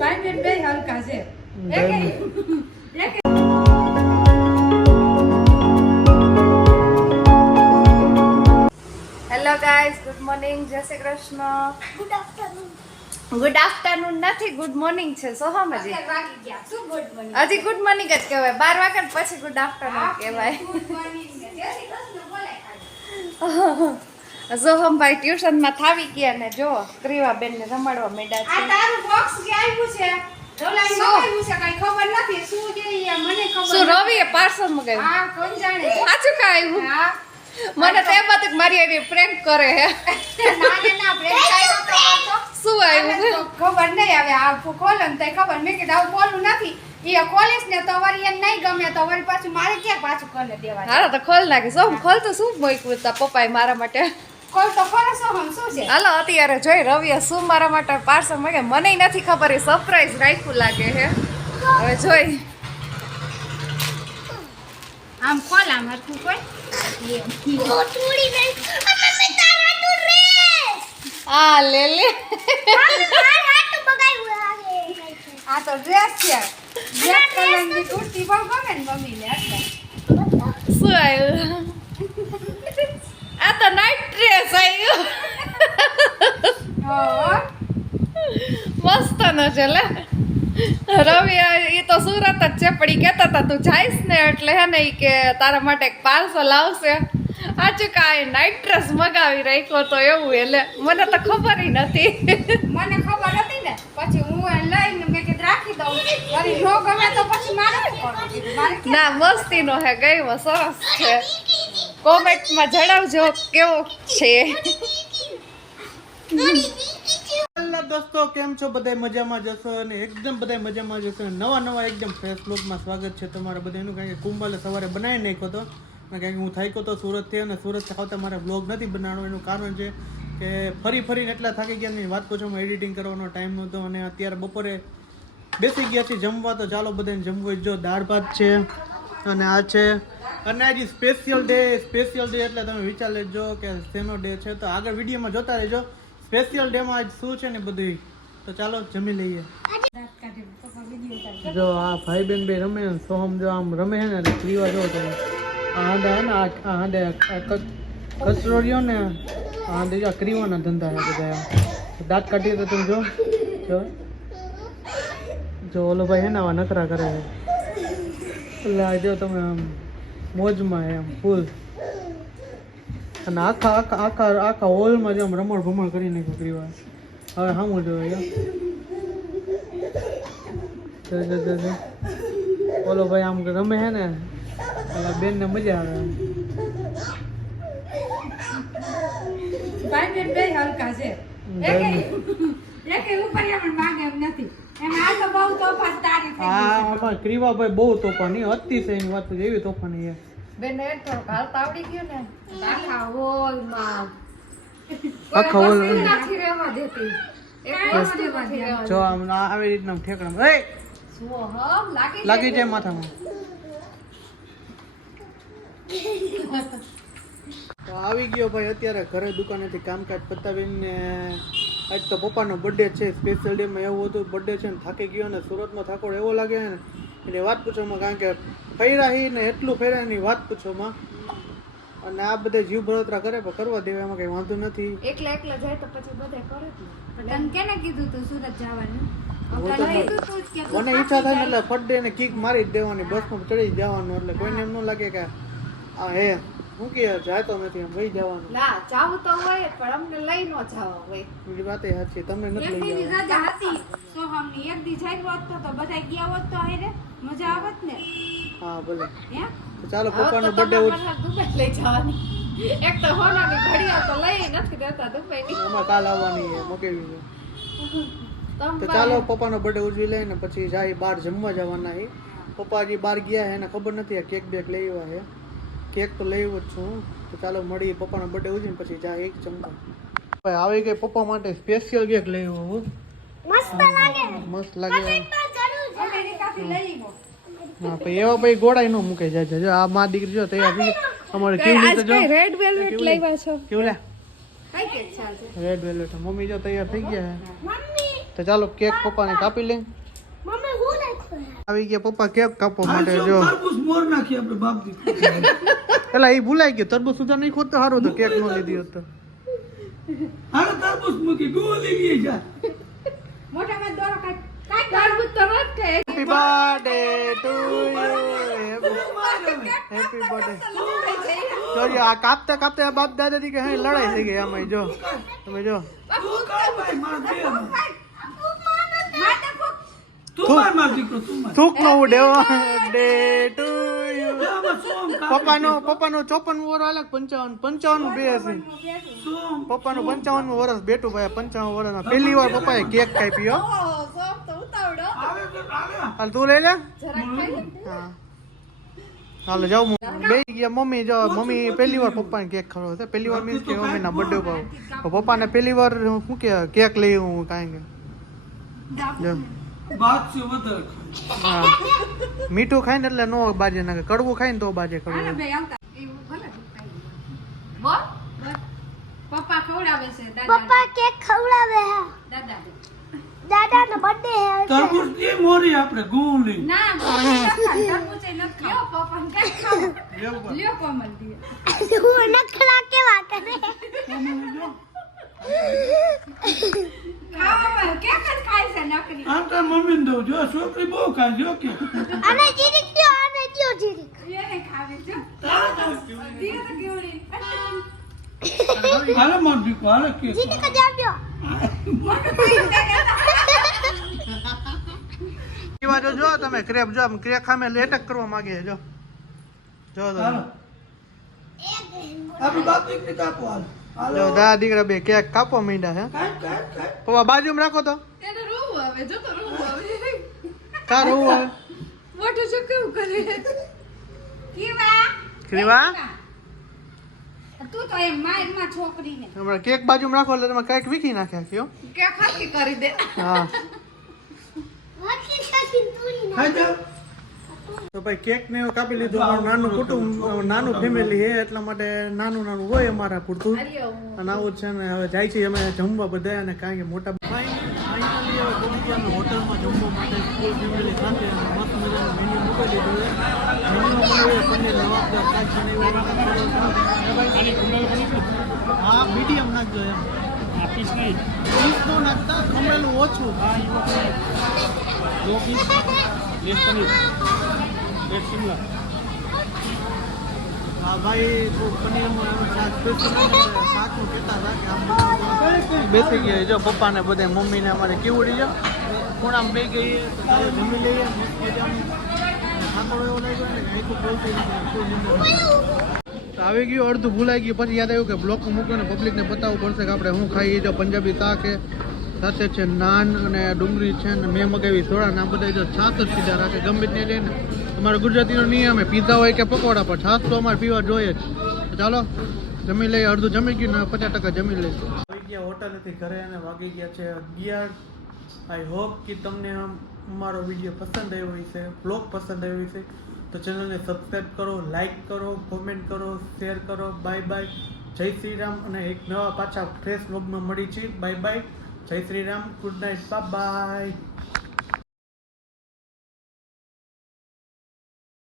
ભાઈ બેન બે હલકા છે હેલો ગાઈસ, ગુડ મોર્નિંગ, જય શ્રી કૃષ્ણ. ગુડ આફ્ટરનૂન નથી, ગુડ મોર્નિંગ છે. સોહમ હજી ગુડ મોર્નિંગ જ કહેવાય. 12 વાગ્યા પછી ગુડ આફ્ટરનૂન કહેવાય. સોહમભાઈ ટ્યુશનમાં થાવી ગયા ને જો ક્રીવાબેન ને રમાડવા મેડા છે. શું રવિએ પાર્સલ મગાવ્યું? સાચું કા આવ્યું? મને તો એમ હતું કે મારી એની પ્રેન્ક કરે હે. શું આવ્યું ખબર નહીં. હવે આ ખોલો ને તો ખબર. મેં કીધું આવું ખોલું નથી. એ ખોલીશ ને તો વળી એમ નહીં ગમે તો વળી પાછું મારે ક્યાં પાછું ખોલે દેવા. હાલો તો ખોલ નાખી. સોમ ખોલ તો શું મૂક્યું તા પપ્પાએ મારા માટે? ખોલ તો ખરો શું છે? હાલો અત્યારે જોઈ રવિએ શું મારા માટે પાર્સલ મગાવ્યું. મને નથી ખબર, એ સરપ્રાઈઝ રાખ્યું લાગે હે. હવે જોઈ આમ ખોલ, આમ હરખું ખોલ. આ લે લે આ તો ડ્રેસ છે. બ્લેક કલરની કુર્તી બહુ ગમે ને મમ્મીને એટલે. શું આવ્યું? આ તો નાઇટ ડ્રેસ આવ્યું. મસ્ત ન છે લે. રવિ એ તો સુરત જ છે, પણ ઈ કહેતા હતા તું જઈશ ને એટલે હે ને ઈ કે તારા માટે એક પાર્સલ આવશે. સાચું કાંઈ નાઇટ ડ્રેસ મગાવી રાખ્યો તો એવું. એટલે મને તો ખબર નથી. મને ખબર હતી ને પછી હું લઈને મેં કીધું રાખી દઉં. વળી નો ગમે તો પછી મારે શું કરવું? કીધું મારે ના મસ્તીનો હે, ગયો સરસ છે. કોમેન્ટમાં જણાવજો કેવો છે. હેલો દોસ્તો, કેમ છો? બધા મજામાં જશો અને એકદમ બધા મજામાં જશો. નવા એકદમ ફ્રેશ બ્લોગમાં સ્વાગત છે તમારા બધાનું. કારણ કે કુંભાલે સવારે બનાવી નાખ્યો હતો કારણ કે હું થાક્યો તો સુરતથી, અને સુરતથી આવતા મારે બ્લોગ નથી બનાવવાનો. એનું કારણ છે કે ફરીને એટલા થાકી ગયા ને વાત પૂછો, એડિટિંગ કરવાનો ટાઈમ નહોતો. અને અત્યારે બપોરે બેસી ગયા છીએ જમવા. તો ચાલો બધાને જમવું. જો દાળ ભાત છે અને આ છે. અને આજે સ્પેશિયલ ડે એટલે તમે વિચાર લેજો કે શેનો ડે છે. તો આગળ વિડીયોમાં જોતા રહેજો. સ્પેશિયલ ડેમાં આજ શું છે ને બધું. તો ચાલો જમી લઈએ. જો આ ભાઈ બેન બે રમે. સોહમ જો આમ રમે છે ને ક્રીવા જો તમે આ હાંડા હે ને આ હાંડે કચરો રહ્યો ને આ હાંડે જો ક્રીવાના ધંધા છે બધા. દાંત કાઢીએ તો તમે જો ઓલો ભાઈ હે ને આવા નખરા કરે છે. એટલે આ જો તમે આમ મોજમાં એમ ફૂલ. અને આખા હોલમાં જો રમણ ભમણ કરી નાખ્યું ક્રીવા. હવે સામું જોયો ઓલો ભાઈ આમ રમે છે ને એટલે બેન ને મજા આવે. ભાઈ બેન બે હલકા છે. એકે ઉપર એમ માંગે એમ નથી. એમ આ તો બહુ તોફાન તારી થઈ ગઈ. આમાં ક્રીવા ભાઈ બહુ તોફાની, અતિશયની વાત છે. એવી તોફાની છે બેન એક તો હાલતા આવડી ગયું ને. આખા હોલમાં આખા હોલ નથી રહેવા દેતી. એક વસ્તુ નથી રહેવા જો આમ આવી રીતના ઠેકડા એ લાગી જાય માથામાં. તો આવી ગયો ભાઈ અત્યારે ઘરે દુકાનેથી કામકાજ પતાવીને. આજ તો પપ્પાનો બર્થડે છે. સ્પેશિયલ ડેમાં એવું હતું બર્થડે છે ને થાકી ગયો ને સુરતમાં થાકોડ એવો લાગે ને એટલે વાત પૂછોમાં. કારણ કે ફર્યા ને એટલું ફર્યા એની વાત પૂછોમાં. અને આ બધા જીવ બળતરા કરે પણ કરવા દેવા એમાં કઈ વાંધો નથી. એકલા જાય તો પછી બધા કરે જ ને. તને કેને કીધું તું સુરત જવાનું? મને ઈચ્છા થાય ને એટલે ફટ ને કિક મારી જ દેવાની, બસમાં ચડી જવાનું. એટલે કોઈને એમ ન લાગે કે આ હે હું કે જાય તો નથી એમ વહી જવાનું. ના જાવું તો હોય પણ અમને લઈ ન જવા હોય. બીજી વાત એ સાચી, તમને નથી લઈ એકની જવાનું. રજા હતી સોહમની. એક દી જઈ હોત તો બધા ગયા હોત તો હારે મજા આવત ને. હા ભલે. હે તો ચાલો પપ્પાનો બર્થડે દુબઈ લઈ જવાની. એક તો હોનાની ઘડિયાળ તો લઈ નથી દેતા દુબઈની. એમાં કાલ આવવાની છે મોકેવી છે. તો ચાલો પપ્પાનો બર્થડે ઉજવી લઈને પછી જાય બહાર જમવા જવાના છે. પપ્પા હજી બહાર ગયા છે એને ખબર નથી. આ કેક બેક લઈ આવ્યા છે. કેક તો લઈ આવ્યો જ છું. તો ચાલો મળીએ પપ્પાનો બર્થડે ઉજવીને પછી જાય એક જમવા. ભાઈ આવી ગઈ પપ્પા માટે સ્પેશિયલ કેક લઈ આવ્યો. મસ્ત લાગે. અમેરિકાથી લઈ આવ્યો. હા ભાઈ એવા ભાઈ ગોળાઈ ન મૂકે જાય. જો આ માં દીકરી જો તૈયાર થઈ અમારે કેવી રીતે જો રેડ વેલ્વેટ લાવ્યા છો. કેવું લે કઈ કેક છે? Red velvet. મમ્મી જો તૈયાર થઈ ગયા છે. મમ્મી તો ચાલો કેક પપ્પાને કાપી લઈ. મમ્મી હું નાખ્યું આવી ગયા પપ્પા કેક કાપવા માટે. જો તરબૂચ મોર નાખી આપણે બાપ દીકરી. પેલા એ ભૂલાઈ ગયો તરબૂચ સુધા નહીં ખોત તો સારું તો કેક નો લીધી હોત તો. હાલો તરબૂચ મૂકી ગોલી લઈ જા. મોટામાં દોરો કાઢ તરબૂચ તો રોજ ખાય. Happy birthday to you. Happy birthday. જો આ કાપતા કાપતા આ બાપ દાદા થી કે હે લડાઈ થઈ ગઈ આમાં. જો તમે જો તું કાઢ ભાઈ માર બે. તું તું- માર માર દીકરો તું માર. થૂક નો ઉડે ડે ટુ યુ. આમાં સોમ કાઢ. પપ્પાનો 54 વર્ષ અલગ 55 બે હશે. સોમ. પપ્પાનું 55 વર્ષ બેઠું ભાઈ 55 વર્ષમાં પહેલી વાર પપ્પાએ કેક કાપ્યો. ઓ સોફ તો ઉતાવળો. આવે તો આવે. હાલ તું લઈ લે. જરાક ખાઈ લે. હા હાલો જાઉં બે ગયા મમ્મી. જો મમ્મી પહેલી વાર પપ્પાને કેક ખવડાવે છે. પહેલી વાર મીન્સ કે મમ્મીના બર્થડે ઉપર પપ્પાને પહેલી વાર શું કે કેક લઈ હું કાંઈ કે જો ભાત છે વધારે ખાય. હા મીઠું ખાય ને એટલે નો બાજે નાખે. કડવું ખાય ને તો બાજે કડવું. બે આવતા એવું ભલે બોલ. પપ્પા ખવડાવે છે દાદા પપ્પા કેક ખવડાવે હે દાદા દાદાનો બર્થડે હે તરબૂચ ની મોરી આપણે ગોલી. ના તરબૂચ એ નથી ખાવ લ્યો પપ્પાને કઈ ખાવ. લ્યો કોમલ દી હું નખરા કેવા કરે ખાવા કેક જ ખાય છે નકરી આમ તો મમ્મીને દઉં જો છોકરી બહુ ખાય જો કે અને જીરીક દ્યો અને દ્યો જીરીક એને ખાવે છે દીએ તો કેવડી હાલો માર દીકરો હાલો કે જીરીક જ આપ્યો એવા જો તમે ક્રેપ જો આમ ક્રેક સામે લેટક કરવા માંગે છે. જો જો હાલો આપણે બાપ દીકરી કાપો હાલો હાલો જો દાદા દીકરા બે કેક કાપવા માંડ્યા છે. કાઢ કાઢ કાઢ. પપ્પા બાજુમાં રાખો તો એને રોવું આવે જો તો રોવું આવે. કાર હોવું આવે. મોટું છે કેવું કરે. કેવા ક્રીવા તું તો એમ મારમાં છોકરીને હમણાં કેક બાજુમાં રાખો એટલે તમે કઈક વીખી નાખ્યા કયો. કે ખાકી કરી દે. હા વાકી સાકી તુરી ખાઈ જાઓ. તો ભાઈ કેક ને એવું કાપી લીધું. અમારું નાનું કુટુંબ નાનું ફેમિલી છે એટલા માટે નાનું નાનું હોય અમારા પૂરતું. અને આવું જ છે ને હવે જાય છે અમે જમવા બધા અને કારણ કે મોટા ફાઇનલી હવે પહોંચી ગયા અમે હોટલમાં જમવા માટે ફૂલ ફેમિલી સાથે અને મસ્ત મજાનું મેન્યુ મૂકી દીધું છે. મેન્યુમાં બનાવીએ પનીર લવાબદાર શાક બનાવ્યું. હા મીડિયમ નાખજો એમ. પીસ નો નાખતા ખમણેલું ઓછું. હા ભાઈ તો પનીરનું શાક શાકનું કહેતા હતા કે આમ બેસી ગયા. જો પપ્પાને બધે મમ્મીને અમારે કેવડી છે ખૂણામાં બે ગઈ તો ચાલો જમી લઈએ. મસ્ત મજાનું ખાતો એવો લાગ્યો ને આખું બોલતી આવી ગયું. અડધું ભૂલાઈ ગયું. પછી યાદ આવ્યું કે બ્લોક મૂક્યો ને પબ્લિકને બતાવવું પડશે કે આપણે શું ખાઈએ. જો પંજાબી શાક છે સાથે છે નાન અને ડુંગળી છે ને મેં મગાવી સોડા ના બધા જો છાસ જ પીધા રાખે ગમે તે લઈને. અમારે ગુજરાતીનો નિયમ છે પીઝા હોય કે પકોડા પર છાસ તો અમારે પીવા જોઈએ જ. તો ચાલો જમી લઈએ. અડધું જમી ગયું ને 50% જમી લઈએ. આવી ગયા હોટલથી ઘરે અને વાગી ગયા છે 11. આઈ હોપ કે તમને અમારો વિડીયો પસંદ આવ્યો હશે, બ્લોગ પસંદ આવ્યો હશે તો ચેનલને સબસ્ક્રાઈબ કરો, લાઈક કરો, કોમેન્ટ કરો, શેર કરો. By bye. જય શ્રી રામ. અને એક નવા પાછા ફ્રેશ બ્લોગમાં મળી છીએ. Bye bye. જય Shri Ram. Good night. Bye by.